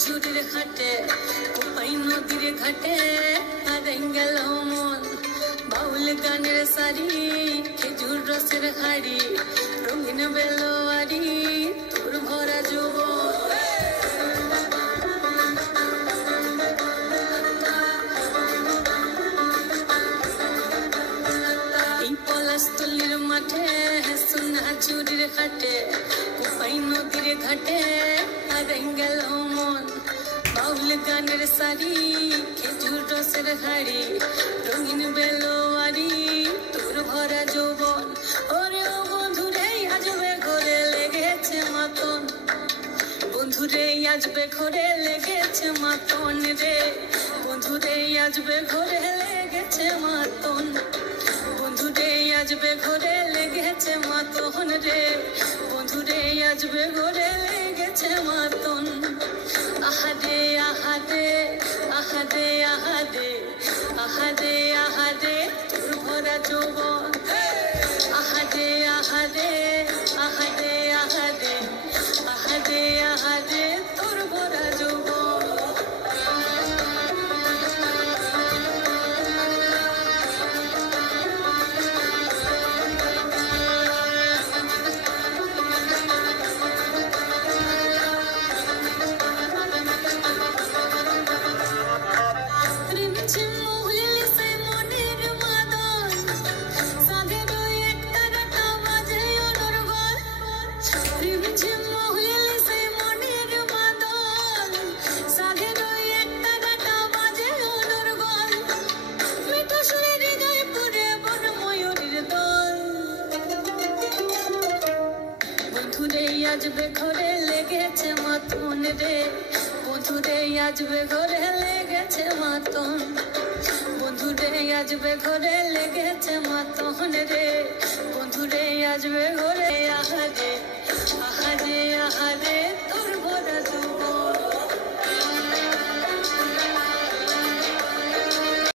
চুরির হাটে কোপাই নদীর ঘাটে হারাই গেল মন বাউল গানের সারি খেজুর রসের হাড়ি রঙিন বেলোয়ারি তোর ভরা যৌবন এই পলাশতলির মাঠে সোনা চুরির হাটে কোপাই নদীর ঘাটে হারাই গেল মন বাউল গানের সারি খেজুর রসের হাড়ি রঙিন বেলোয়ারি তোর ভরা যৌবন ওরে ও বন্ধুরে আজবে ঘরে লেগেছে মাতন বন্ধুরে আজবে ঘরে লেগেছে মাতন রে বন্ধুরে আজবে ঘরে লেগেছে মাতন বন্ধুরে আজবে ঘরে লেগেছে মাতন রে বন্ধুরে আজবে ঘরে লেগেছে মাতন আহাদে আহাদে আহাদে আহাদে আহাদে আহাদে তোর ভরা যৌবন আহাদে আহাদে আহাদে আহাদে আহাদে আহাদে তোর ভরা যৌবন আজবে ঘরে লেগেছে মাতন রে বন্ধুরে আজবে ঘরে লেগেছে মাতন বন্ধুরে আজবে ঘরে লেগেছে মাতন রে বন্ধুরে আজবে ঘরে আহারে আহারে আহারে তোর ভরা